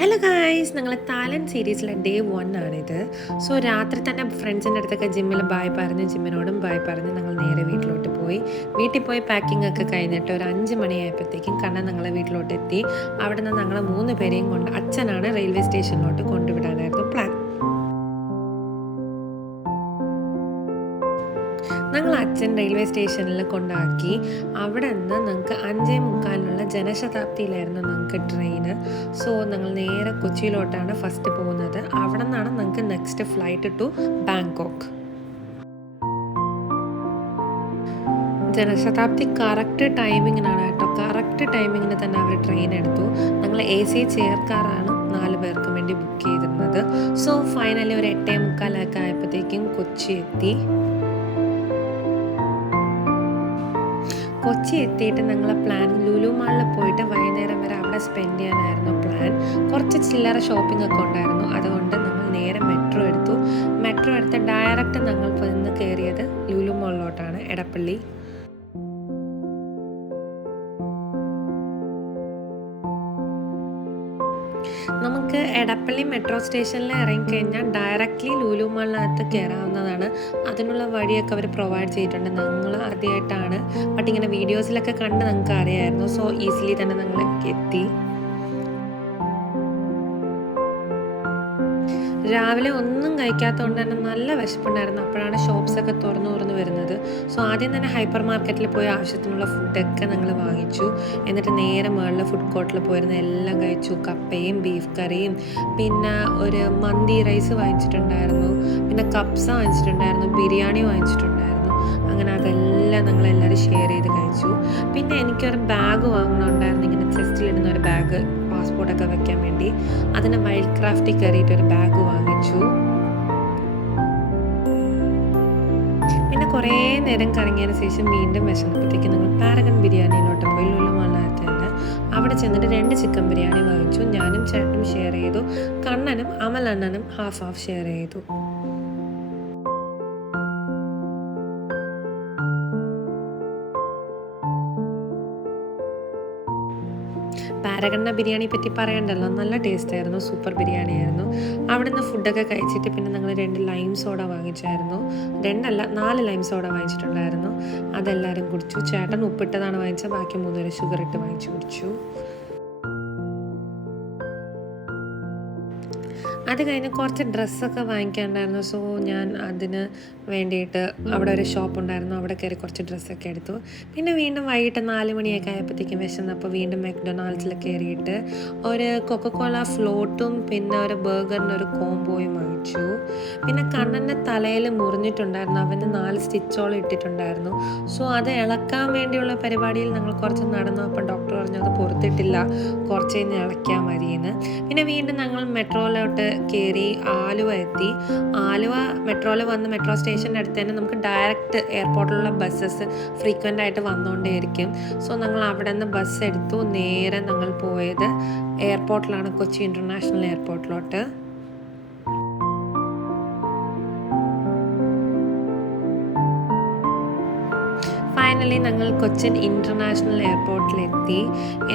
Hello guys, ഞങ്ങൾ Thailand സീരീസിലെ day 1 ആണിത്. സോ രാത്രി തന്നെ ഫ്രണ്ട്സിൻ്റെ അടുത്തൊക്കെ ജിമ്മിൽ ബായ് പറഞ്ഞ് ജിമ്മിനോടും ബായ് പറഞ്ഞ് ഞങ്ങൾ നേരെ വീട്ടിലോട്ട് പോയി. വീട്ടിൽ പോയി പാക്കിംഗ് ഒക്കെ കഴിഞ്ഞിട്ട് ഒരു 5 മണിയായപ്പോഴത്തേക്കും കണ്ണൻ ഞങ്ങളെ വീട്ടിലോട്ട് എത്തി. അവിടെ നിന്ന് ഞങ്ങൾ 3 പേരെയും കൊണ്ട് അച്ഛനാണ് റെയിൽവേ സ്റ്റേഷനിലോട്ട് കൊണ്ടുവിടാനായിരുന്നു പ്ലാൻ. ഞങ്ങൾ അച്ഛൻ റെയിൽവേ സ്റ്റേഷനിൽ കൊണ്ടാക്കി. അവിടെ നിന്ന് ഞങ്ങൾക്ക് 5:45 ജനശതാബ്ദിയിലായിരുന്നു ഞങ്ങൾക്ക് ട്രെയിന്. സോ ഞങ്ങൾ നേരെ കൊച്ചിയിലോട്ടാണ് ഫസ്റ്റ് പോകുന്നത്. അവിടെ നിന്നാണ് ഞങ്ങൾക്ക് next flight to Bangkok. Janshatabdi correct ടൈമിങ്ങിനാണ് കേട്ടോ, കറക്റ്റ് ടൈമിങ്ങിന് തന്നെ അവർ ട്രെയിൻ എടുത്തു. ഞങ്ങൾ AC ചെയർ കാറാണ് 4 പേർക്കും വേണ്ടി ബുക്ക് ചെയ്തിരുന്നത്. സോ ഫൈനലി ഒരു 8:45 ആയപ്പോഴത്തേക്കും കൊച്ചി എത്തി. കൊച്ചി എത്തിയിട്ട് ഞങ്ങളെ പ്ലാൻ ലുലു മാളിൽ പോയിട്ട് വൈകുന്നേരം വരെ അവിടെ സ്പെൻഡ് ചെയ്യാനായിരുന്നു പ്ലാൻ. കുറച്ച് ചില്ലറ ഷോപ്പിംഗ് ഒക്കെ ഉണ്ടായിരുന്നു. അതുകൊണ്ട് ഞങ്ങൾ നേരെ മെട്രോ എടുത്ത് ഡയറക്റ്റ് ഞങ്ങൾ ഇന്ന് കയറിയത് ലുലു മാളിലോട്ടാണ്, എടപ്പള്ളി. നമുക്ക് എടപ്പള്ളി മെട്രോ സ്റ്റേഷനിൽ ഇറങ്ങിക്കഴിഞ്ഞാൽ ഡയറക്റ്റ്ലി ലുലു മാളിനകത്ത് കയറാവുന്നതാണ്. അതിനുള്ള വഴിയൊക്കെ അവർ പ്രൊവൈഡ് ചെയ്തിട്ടുണ്ട്. ഞങ്ങൾ ആദ്യമായിട്ടാണ്, ബട്ട് ഇങ്ങനെ വീഡിയോസിലൊക്കെ കണ്ട് ഞങ്ങൾക്ക് അറിയാമായിരുന്നു. സോ ഈസിലി തന്നെ ഞങ്ങൾ എത്തി. രാവിലെ ഒന്നും കഴിക്കാത്തതുകൊണ്ട് തന്നെ നല്ല വിശപ്പുണ്ടായിരുന്നു. അപ്പോഴാണ് ഷോപ്സൊക്കെ തുറന്നു വരുന്നത്. സോ ആദ്യം തന്നെ ഹൈപ്പർ മാർക്കറ്റിൽ പോയി ആവശ്യത്തിനുള്ള ഫുഡൊക്കെ ഞങ്ങൾ വാങ്ങിച്ചു. എന്നിട്ട് നേരെ മുകളിൽ ഫുഡ് കോർട്ടിൽ പോയിരുന്ന എല്ലാം കഴിച്ചു. കപ്പയും ബീഫ് കറിയും, പിന്നെ ഒരു മന്തി റൈസ് വാങ്ങിച്ചിട്ടുണ്ടായിരുന്നു, പിന്നെ കപ്സ വാങ്ങിച്ചിട്ടുണ്ടായിരുന്നു, ബിരിയാണി വാങ്ങിച്ചിട്ടുണ്ടായിരുന്നു. അങ്ങനെ അതെല്ലാം ഞങ്ങളെല്ലാവരും ഷെയർ ചെയ്ത് കഴിച്ചു. പിന്നെ എനിക്കൊരു ബാഗ് വാങ്ങണമുണ്ടായിരുന്നു, ഇങ്ങനെ ചെസ്റ്റിലിടുന്ന ഒരു ബാഗ്, പാസ്പോർട്ടൊക്കെ വെക്കാൻ വേണ്ടി. അതിന് വൈൽഡ് ക്രാഫ്റ്റിൽ കയറിയിട്ടൊരു ബാഗ് വാങ്ങിച്ചു. പിന്നെ കുറേ നേരം കറങ്ങിയതിന് ശേഷം വീണ്ടും വിശന്നപ്പോഴത്തേക്ക് ഞങ്ങൾ പാരഗൺ ബിരിയാണിയിലോട്ട് പോയി. ലുലു മാളിനകത്ത് തന്നെ അവിടെ ചെന്നിട്ട് 2 ചിക്കൻ ബിരിയാണി വാങ്ങിച്ചു. ഞാനും ചേട്ടനും ഷെയർ ചെയ്തു. കണ്ണനും അമലണ്ണനും ഹാഫ് ഷെയർ ചെയ്തു. പാരഗണ്ണ ബിരിയാണി പറ്റി പറയണ്ടല്ലോ, നല്ല ടേസ്റ്റ് ആയിരുന്നു, സൂപ്പർ ബിരിയാണി ആയിരുന്നു. അവിടെ നിന്ന് ഫുഡൊക്കെ കഴിച്ചിട്ട് പിന്നെ ഞങ്ങൾ 2 ലൈം സോഡ വാങ്ങിച്ചായിരുന്നു. 2 അല്ല 4 ലൈം സോഡ വാങ്ങിച്ചിട്ടുണ്ടായിരുന്നു. അതെല്ലാവരും കുടിച്ചു. ചേട്ടൻ ഉപ്പിട്ടതാണ് വാങ്ങിച്ചത്, ബാക്കി 3 പേര് ഷുഗർ ഇട്ട് വാങ്ങിച്ചു കുടിച്ചു. അത് കഴിഞ്ഞ് കുറച്ച് ഡ്രസ്സൊക്കെ വാങ്ങിക്കാനുണ്ടായിരുന്നു. സോ ഞാൻ അതിന് വേണ്ടിയിട്ട് അവിടെ ഒരു ഷോപ്പ് ഉണ്ടായിരുന്നു, അവിടെ കയറി കുറച്ച് ഡ്രസ്സൊക്കെ എടുത്തു. പിന്നെ വീണ്ടും വൈകിട്ട് 4 മണിയൊക്കെ ആയപ്പോഴത്തേക്കും വിശന്നപ്പോൾ വീണ്ടും മെക്ഡൊണാൾഡ്സിൽ കയറിയിട്ട് ഒരു കൊക്കക്കോള ഫ്ലോട്ടും പിന്നെ ഒരു ബർഗറിൻ്റെ ഒരു കോംബോയും വാങ്ങിച്ചു. പിന്നെ കണ്ണൻ്റെ തലയിൽ മുറിഞ്ഞിട്ടുണ്ടായിരുന്നു, അവന് 4 സ്റ്റിച്ചോളം ഇട്ടിട്ടുണ്ടായിരുന്നു. സോ അത് ഇളക്കാൻ വേണ്ടിയുള്ള പരിപാടിയിൽ ഞങ്ങൾ കുറച്ച് നടന്നു. അപ്പോൾ ഡോക്ടർ പറഞ്ഞു അത് പുറത്തിട്ടില്ല, കുറച്ച് കഴിഞ്ഞ് ഇളക്കിയാൽ മതിയെന്ന്. പിന്നെ വീണ്ടും ഞങ്ങൾ മെട്രോയിലോട്ട് കയറി ആലുവ എത്തി. ആലുവ മെട്രോയിൽ വന്ന് മെട്രോ സ്റ്റേഷൻ്റെ അടുത്ത് തന്നെ നമുക്ക് ഡയറക്റ്റ് എയർപോർട്ടിലുള്ള ബസ്സസ് ഫ്രീക്വൻ്റ് ആയിട്ട് വന്നുകൊണ്ടേയിരിക്കും. സോ ഞങ്ങൾ അവിടെ നിന്ന് ബസ് എടുത്തു. നേരെ ഞങ്ങൾ പോയത് എയർപോർട്ടിലാണ്, കൊച്ചി ഇൻ്റർനാഷണൽ എയർപോർട്ടിലോട്ട്. ഫൈനലി ഞങ്ങൾ കൊച്ചിൻ ഇൻ്റർനാഷണൽ എയർപോർട്ടിലെത്തി.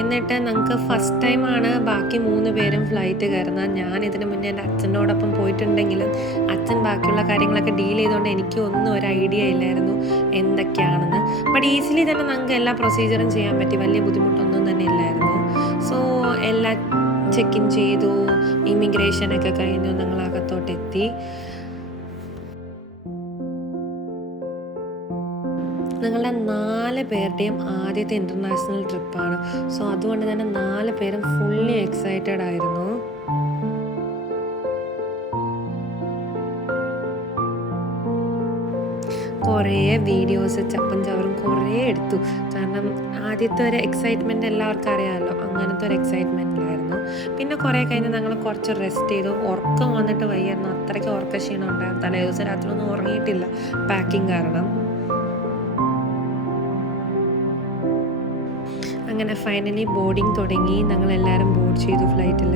എന്നിട്ട് ഞങ്ങൾക്ക് ഫസ്റ്റ് ടൈമാണ് ബാക്കി 3 പേരും ഫ്ലൈറ്റ് കയറുന്നത്. ഞാൻ ഇതിന് മുന്നേ എൻ്റെ അച്ഛനോടൊപ്പം പോയിട്ടുണ്ടെങ്കിലും അച്ഛൻ ബാക്കിയുള്ള കാര്യങ്ങളൊക്കെ ഡീൽ ചെയ്തുകൊണ്ട് എനിക്ക് ഒന്നും ഒരു ഐഡിയ ഇല്ലായിരുന്നു എന്തൊക്കെയാണെന്ന്. ബട്ട് ഈസിലി തന്നെ ഞങ്ങൾക്ക് എല്ലാ പ്രൊസീജിയറും ചെയ്യാൻ പറ്റി, വലിയ ബുദ്ധിമുട്ടൊന്നും തന്നെ ഇല്ലായിരുന്നു. സോ എല്ലാം ചെക്ക് ഇൻ ചെയ്തു, ഇമിഗ്രേഷനൊക്കെ കഴിഞ്ഞു, ഞങ്ങൾ അകത്തോട്ടെത്തി. ഞങ്ങളുടെ 4 പേരുടെയും ആദ്യത്തെ ഇൻ്റർനാഷണൽ ട്രിപ്പാണ്. സോ അതുകൊണ്ട് തന്നെ 4 പേരും ഫുള്ളി എക്സൈറ്റഡ് ആയിരുന്നു. കുറേ വീഡിയോസ് ചപ്പും ചവറും കുറേ എടുത്തു. കാരണം ആദ്യത്തെ ഒരു എക്സൈറ്റ്മെൻറ്റ് എല്ലാവർക്കും അറിയാമല്ലോ, അങ്ങനത്തെ ഒരു എക്സൈറ്റ്മെൻറ്റിലായിരുന്നു. പിന്നെ കുറേ കഴിഞ്ഞ് ഞങ്ങൾ കുറച്ച് റെസ്റ്റ് ചെയ്തു. ഉറക്കം വന്നിട്ട് വയ്യായിരുന്നു, അത്രയ്ക്ക് ഉറക്കക്ഷീണം ഉണ്ടായിരുന്നു. തലേ ദിവസം രാത്രി ഒന്നും ഉറങ്ങിയിട്ടില്ല പാക്കിങ് കാരണം. അങ്ങനെ ഫൈനലി ബോർഡിങ് തുടങ്ങി. ഞങ്ങളെല്ലാവരും ബോർഡ് ചെയ്തു ഫ്ലൈറ്റിൽ.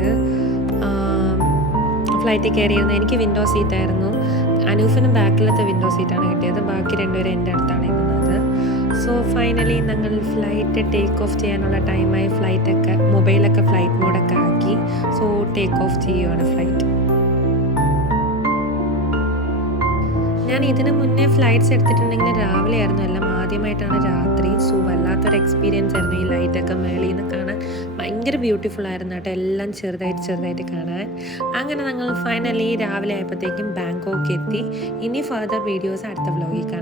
ഫ്ലൈറ്റിൽ കയറിയിരുന്നു. എനിക്ക് വിൻഡോ സീറ്റായിരുന്നു. അനൂഫിന് ബാക്കിലത്തെ വിൻഡോ സീറ്റാണ് കിട്ടിയത്. ബാക്കി 2 പേരും എൻ്റെ അടുത്താണ് ഇരുന്നത്. സോ ഫൈനലി ഞങ്ങൾ ഫ്ലൈറ്റ് ടേക്ക് ഓഫ് ചെയ്യാനുള്ള ടൈമായി. മൊബൈലൊക്കെ ഫ്ലൈറ്റ് മോഡൊക്കെ ആക്കി. സോ സോ ടേക്ക് ഓഫ് ചെയ്യുവാണ് ഫ്ലൈറ്റ്. ഞാൻ ഇതിന് മുന്നേ ഫ്ലൈറ്റ്സ് എടുത്തിട്ടുണ്ടെങ്കിൽ രാവിലെ ആയിരുന്നു, എല്ലാം ആദ്യമായിട്ടാണ് രാത്രി. സോ വല്ലാത്തൊരു എക്സ്പീരിയൻസ് ആയിരുന്നു ഈ ലൈറ്റൊക്കെ മേളിൽ നിന്ന് കാണാൻ. ഭയങ്കര ബ്യൂട്ടിഫുൾ ആയിരുന്നു കേട്ടോ, എല്ലാം ചെറുതായിട്ട് കാണാൻ. അങ്ങനെ ഞങ്ങൾ ഫൈനലി രാവിലെ ആയപ്പോഴത്തേക്കും ബാങ്കോക്ക് എത്തി. ഇനി ഫർദർ വീഡിയോസ് അടുത്ത വ്ലോഗിൽ കാണാം.